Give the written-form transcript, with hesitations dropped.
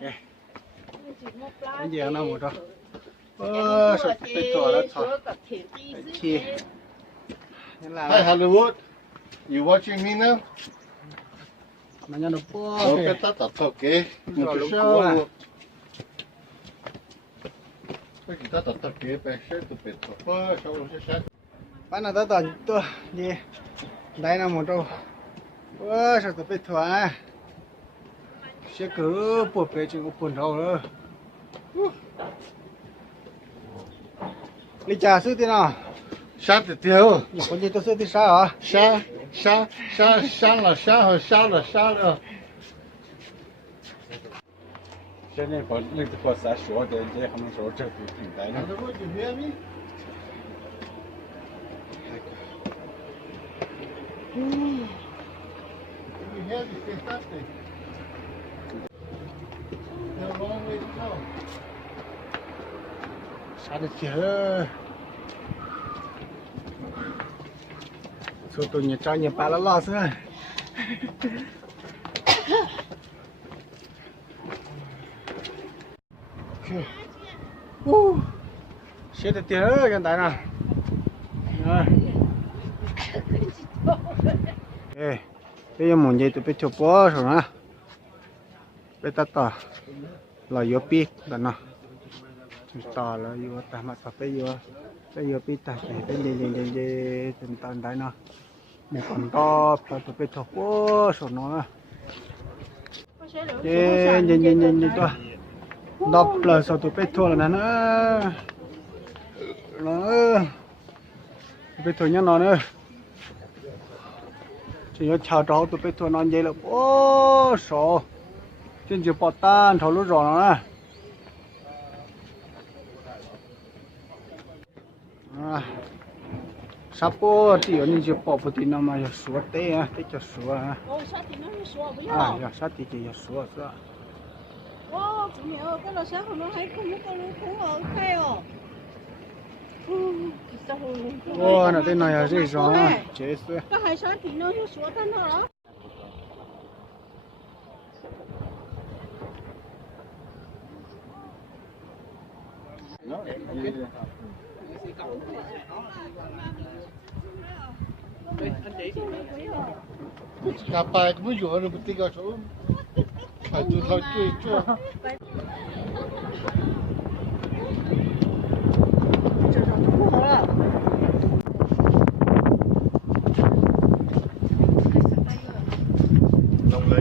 cái gì nó một đó sụp bị thua là thua chi nên là Hi Hollywood, you watching me now? mà nhau nó bố Okay, that's okay. Rồi, lúc Mucho cũ à. show. Cái gì ta tập kia bé sẽ tụi bé tập quá, sao nó sẽ bạn nào tới tôi đi đây là một đâu sao tôi bị thua à sẽ cứ buộc về chừng buồn đầu nữa lý trà sư thế nào sát được tiêu. nhiều con gì tôi sư thì sao hả Sát là.现在把那个把啥说的，这他们说这不平台呢。 Hollywood, you hear me? You hear me? Fantastic. There's a long way to go. sao được chưa số tôi nhớ cho nhớ ba là lo xưa sẽ được tiền hơn hiện tại nào ê bây giờ muốn gì tụi bây chụp bó rồi nè bây ta tỏ là yếu pi đó nè tỏ là yếu ta mà tỏ bây giờ pi ta thì bây giờ từng tận đấy nè một con to là tụi bây chụp bó rồi nó nhìn to đọc là sao tụi bây thua là nó bây thua nhá nó nữa chỉ có chào cháu tụi bây thua nó vậy là bố số trên chiều bọt tan thầu lúa rồi nó sắp bố chỉ ở những chiều bọt bọt thì nó mà sủa té á té cho sủa á sát thì nó sủa bây giờ. giờ sát thì chỉ sủa sủa Chủ nhớ cái lò sát của nó hay không có lúa cũ ở khay à. nó tên này là gì rồi chế sủa Cái hay sát thì nó sủa thân đó. Cà bài cũng vừa rồi, mình tiêu số. Phải tụi thôi chưa. Lòng lấy.